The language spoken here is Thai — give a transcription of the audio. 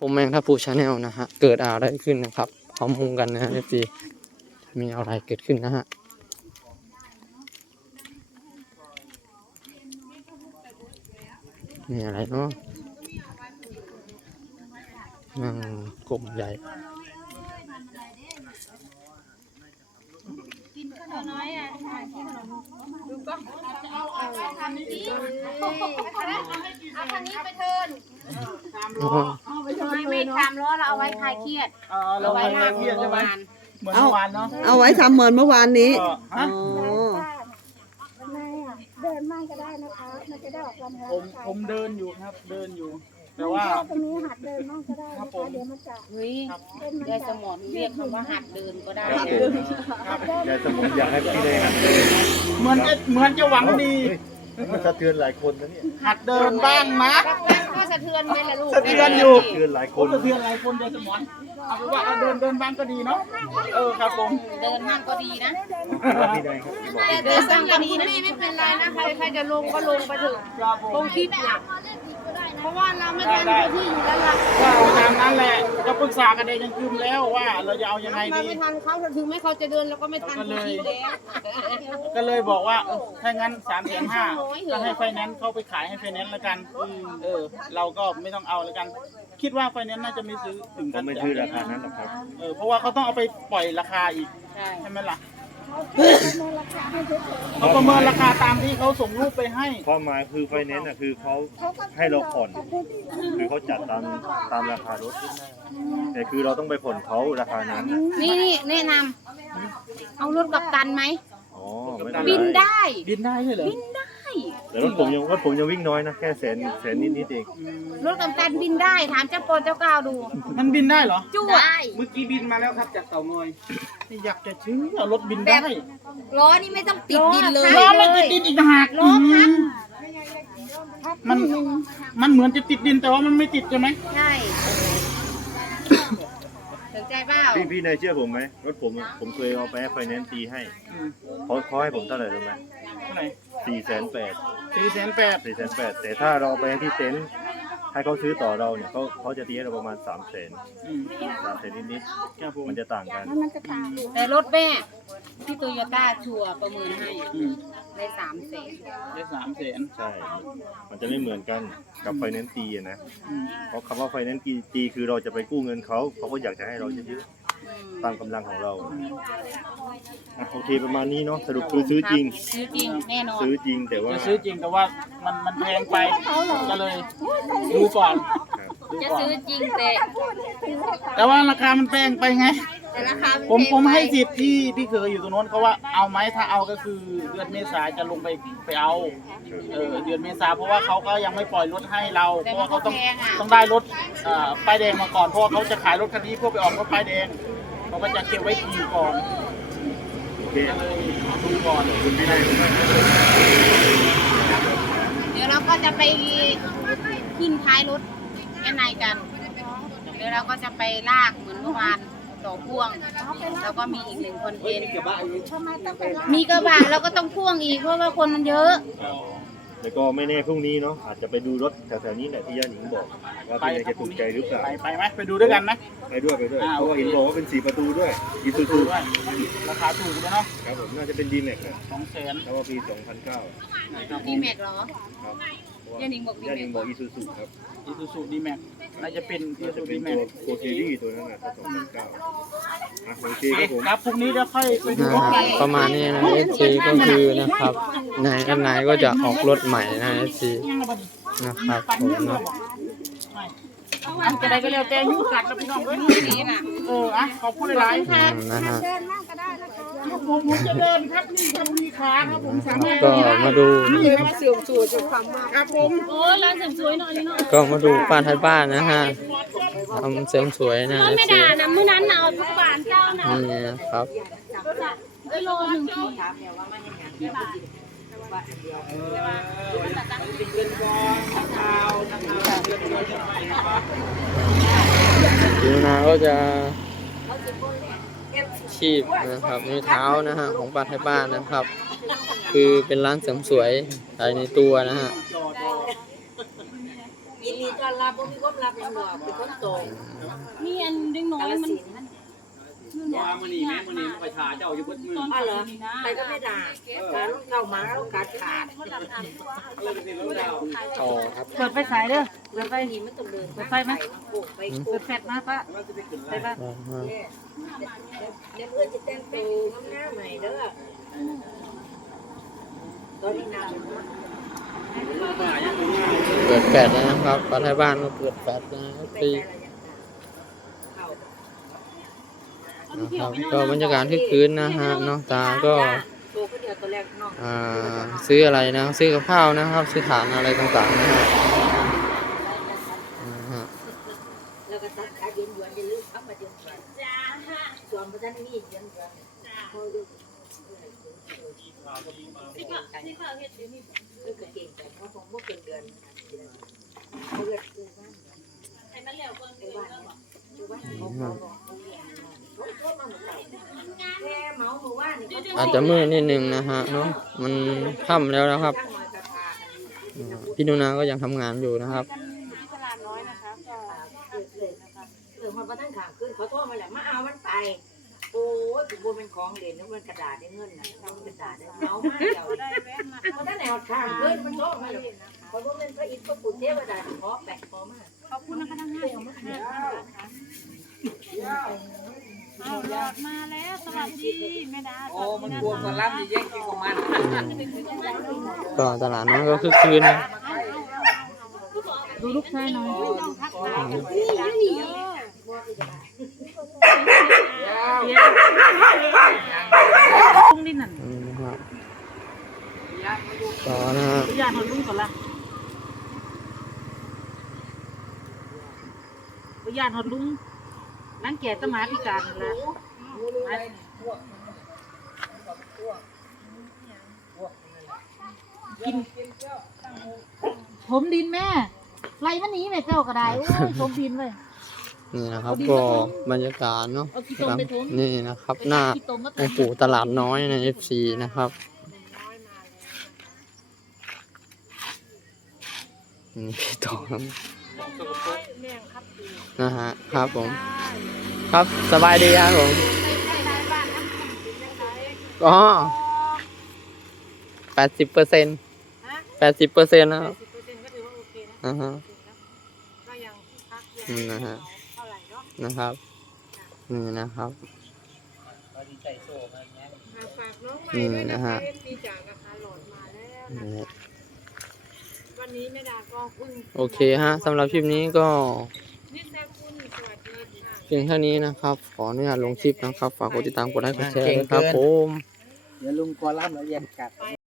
ผมแมงทัพูชาแนลนะฮะ เกิดอะไรขึ้นนะครับพร้อมมุงกันนะฮะจีมีอะไรเกิดขึ้นนะฮะมีอะไรเนาะนั่งกลมใหญ่น้อยอะดูก็เอาคันนี้ไปเทิร์น ไม่ไม่สามล้อเราเอาไว้คลายเครียดเออเราไปลากเครียดใช่ไหมเหมือนเมื่อวานเนาะเอาไว้ทำเหมือนเมื่อวานนี้ก็อ๋ฮะอไม่อะเดินมั่งก็ได้นะคะ มันจะได้ออกกำลังกายผมเดินอยู่ครับ เดินอยู่ แต่ว่าชอบตรงนี้หัดเดินมั่งก็ได้ครันะบผคะมเดี๋ยวมันจะเฮ้ยเป็นมันยายสจะมอนเรียกคำว่าหัดเดินก็ได้ครับนะผมยายสมุนอยากให้พี่ได้หัดเดินเหมือนจะเหมือนจะหวังดี เมันสะเทือนหลายคนนะเนี่ยหัดเดินบ้างนะก็สะเทือนไหมล่ะลูกสะเทือนอยู่สะเทือนหลายคคนนสะเทือนหลายคนเลยสมอนเอาเป็นว่าเอาเดินเดินบ้างก็ดีเนาะเออครับผมเดินมั่งก็ดีนะครับพี่ได้ครับพี่บอกแต่เดินบ้างก็ดีนะไม่เป็นไรนะใครใครจะลงก็ลงไปเถอะครับผมลงคลิปน่ะ เพราะว่าเราไม่ทันเจ้าที่อยู่แล้วล่ะก็ตามนั้นแหละก็ปรึกษากันเองยังคืนแล้วว่า เราจะเอายังไงเราดี ไม่ทันเขาถึงไม่เขาจะเดินเราก็ไม่ทันก็เลยคลิปแล้วก็เลยบอกว่าเออถ้างั้นสามแสนห้าก็ให้ไฟแนนซ์เข้าไปขายให้ไฟแนนซ์แล้วกันเออ เราก็ไม่ต้องเอาแล้วกัน คิดว่าไฟแนนซ์น่าจะไม่ซื้อถึงก็กันไม่ซื้อราคานั้นหรอกครับ เออเพราะว่าเขาต้องเอาไปปล่อยราคาอีกใช่ใช่ไหมล่ะ เขาประเมินราคาให้เฉยเขาประเมินราคาตามที่เขาส่งรูปไปให้ ความหมายคือไฟแนนซ์อะคือเขาๆเขาก็ให้เราผ่อนคือเขาจัดตามตามราคารถ แต่คือเราต้องไปผ่อนเขาราคานั้นน่ะนี่นี่แนะนำเอารถกับตันไหมอ๋อไม่เป็บินไรได้ บินได้ใช่เหรอได้ แต่รถผมยังรถผมยังวิ่งน้อยนะ แค่แสนแสนนิดนิดๆเองอืมรถกับตันบินได้ถามเจ้าโปรดเจ้าก้าวดูมันบินได้เหรอจู่ได้เมื่อกี้บินมาแล้วครับจากเต่างอยนี่อยากจะชื่อรถบินได้ล้อนี่ไม่ต้องติดดินเลยล้อไม่ติดดินอีกต่างหากล้อพับมันมันเหมือนจะติดดินแต่ว่ามันไม่ติดใช่ไหมใช่สนใจเปล่าพี่พี่นายเชื่อผมไหมรถผมอะผมเคยเอาไปให้ไฟแนนซ์ตีให้อืมเขาเขาให้ผมเท่าไหร่รู้ไหมเท่าไหร่สี่แสนแปด สี่แสนแปดสี่แสนแปดแต่ถ้าเราเอาไปให้ที่เต็นท์ให้เขาซื้อต่อเราเนี่ยเขาเขาจะตีให้เราประมาณสามแสนอืมสามแสนนิดครับผมๆมันจะต่างกันแล้วมันจะต่างอยู่แต่รถแม่ที่โตโยต้าชัวร์ประเมินให้อืมได้สามแสนได้สามแสนใช่ มันจะไม่เหมือนกันกับไฟแนนซ์ตีอะนะ อืมเพราะคำว่าไฟแนนซ์ตีคือเราจะไปกู้เงินเขาเขาก็อยากจะให้เราเยอะๆ ตามกำลังของเราอะโอเคประมาณนี้เนาะสรุปคือซื้อจริง ซื้อจริงแน่นอนซื้อจริงแต่ว่าจะซื้อจริงแต่ว่ามันมันแพงไปก็เลยดูก่อนครับดูจะก่อนซื้อจริงแต่แต่ว่าราคามันแพงไปไง แต่ราคาผมผมให้สิสิทธิ์ที่พี่เคยอยู่ตรงโน้นเขาว่าเอาไหมถ้าเอาก็คือเดือนเมษาจะลงไปไปเอาเออเดือนเมษาเพราะว่าเขาก็ยังไม่ปล่อยรถให้เรา เพแต่ราะมันว่าก็เขาต้องแพงอะต้องได้รถเอ่อป้ายแดงมาก่อนเพราะว่าเขาจะขายรถคันนี้เพื่อไปออกรถป้ายแดง เขาก็จะเก็บไว้ขี่ก่อนโอเคก็เลยดูก่อนคุณพี่นายมากเดี๋ยวเราก็จะไปขึ้นท้ายรถแค่ในกัน เดี๋ยวเราก็จะไปลากเหมือนเมื่อวานต่อพ่วง แล้วก็มีอีกหนึ่งคนเทนทำไมต้องไปลากมีกระบะเราก็ต้องพ่วงอีกเพราะว่าคนมันเยอะครับ แล้วก็ไม่แน่พรุ่งนี้เนาะอาจจะไปดูรถแถวๆนี้แหละที่ย่าหนิงบอกว่าไปพี่นายจะถูกใจหรือเปล่าไปไปไหมไปดูด้วยกันไหมไปด้วยไปด้วยอ่าเพราะว่าโอเคเห็นบอกว่าเป็นสีประตูด้วยอีซูดูซูด้วยราคาถูกเลยเนาะครับผมน่าจะเป็นดีแม็กนะสองแสนแล้วว่าปี2009ดีแม็กเหรอครับย่าหนิงบอกย่าหนิงบอก D-Max อีซูซูครับ อีซูซูดีแม็กน่าจะเป็นอีน่าซูจะซูเป็ดีนแม็ตัวกโคเทรี่ตัวนั้นนะตัว2009อะโอเคครับผมครับพรุ่งนี้เดี๋ยวค่อยไปดูนะรถฮะกันประมาณนี้นะเอซีก็คือนะครับนายนายก็จะออกรถใหม่นะเอซีนะครับผมเนาะอันจะได้ก็เร็วแต่ยุ่งกัดแล้วพี่น้องเอ้ยนี่น่ะเอออะขอบคุณหลายๆอืมนะฮะ ครับผมผมจะเดินครับนี่ครับมีขาครับผมสามารถก็มาดูนี่ครับเสื่อมสูตรความมากครับผมโอ้ร้านเสริมสวยหน่อยเนาะก็มาดูป้าไทยบ้านนะฮะทำเสริมสวยนะไม่ซีด่านะมื้อนั้นน่ะเอาทุกบานเจ้าน่ะนี่ครับไอ้โลหนึ่งขีดูนาก็จะ ชีพนะครับนี่เท้านะฮะของป้าไทยบ้านนะครับ คือเป็นร้านเสริมสวยภายในตัวนะฮะเดีต้อนรับบ่มีความลับหยังดอกเป็นคนโตนี่อันดึงน้อกายฬมันสินธุ์ ว่ามื้อนี้แม่มื้อนี้มันไปถ่าเจ้าอยู่เบิดมื้ออ๋อเหรอไปก็ไม่ด่าการลูกเข้ามาแล้วกัดขาดเลยเป็นรถดาวอ๋อครับเปิดไฟฉายเด้อแล้วไปหินมันต้องเดินเปิดไฟไหมโป่งไปโป่เปิงดแฟลชมาปะไปปะอ่าฮะเดี๋ยวเพื่อนจะแต่งตัวงามๆใหม่เด้อตอนนี้น้ำเปิดแฟลชนะครับปัทไทยบ้านก็เปิดแฟลชนะตี นะครับก็บรรยากาศที่คืนนะฮะน้องตาก็ตัวก็เดียวตัวแรกน้องอ่าซื้ออะไรนะ ซื้อกับข้าวนะครับ ซื้อฐานอะไรต่างๆนะฮะ อย่าลืมเข้ามาเดือนก่อนจ้าจอมพระท่านนี่เดือนก่อนจ้าที่เขาที่เขาเฮ็ดอยู่นี่ก็เก่งแต่เพราะผมบ่เกินเดือนเขาเลือกเกินบ้านให้มันแล้วเบิ่งเดือนบ่ดูว่าเขาเขาบอกเขาโทรมาหมดแล้วแค่เมาหมู่ว่านี่เขาอาจจะมืดนิดนึงนะฮะเนาะมันค่ำแล้วนะครับจ้างหน่อยกระพากันอืมพี่นุนาก็ยังทำงานอยู่นะครับตลาดน้อยนะคะก็เกิดเลยนะคะเออมันก็ตั้งขางขึ้นเขาโทรมาแหละมาเอามันไปโอ้ยถึงบนเป็นของเหรียญนึกมันกระดาษได้เงินน่ะทำกระดาษได้เมามาเดียวได้แวะมาเขาตั้งแนวข้างขึ้นมันโทรมาเลยเขาบอกเป็นพระอินทร์พระปุตเทวดาขอแปะขอมาขอบคุณนะคะทั้งห้าสองท่าน หลอดมาแล้วสวัสดีแม่ดาโอ้มันกลัวสลับนี่แย่งกินของมันก็ตลาดน้อยก็คือคืนนะดูลูกชายหน่อยน้องทักทายลุงดินนั่นอืมนะครับต่อนะฮะญาติของลุงก่อนละญาติของลุง นั่งแก่ตะหมาพิการนั่นละกินผมดินแม่ไรมันหนีไม่เจ้าก็ได้โอ้ยผมดินเลย นี่นะครับ ก็บรรยากาศเนาะเอาขี้ตมไปทุบนี่นะครับ หน้าขี้ตมมาองค์ปู่ตลาดน้อยใน FC นะครับนี่พี่ต่อครับ นะฮะครับผม ครับสบายดีครับผมก็แปดสิบเปอร์เซ็นต์แปดสิบเปอร์เซ็นต์นะครับสิบเปอร์เซ็นต์ก็ถือว่าโอเคนะอ่าฮะก็ยังพักอืมนะฮะเท่าไหร่เนาะนะครับนี่นะครับฝากน้องใหม่นี่ด้วยนะนะฮะคะเอฟซีจากนะคะโหลดมาแล้ว นะนี่วันนี้แม่ดาก็เพิ่งโอเคฮะสำหรับคลิปนี้ก็นิสาคุณสวัสดีค่ะเพียงเท่านี้นะครับ ขออนุญาตลงคลิปนะครับ ฝากกดติดตามกดไลค์กดแชร์ด้วยครับผม เดี๋ยวลุงกอล่ำแล้วแยกกัด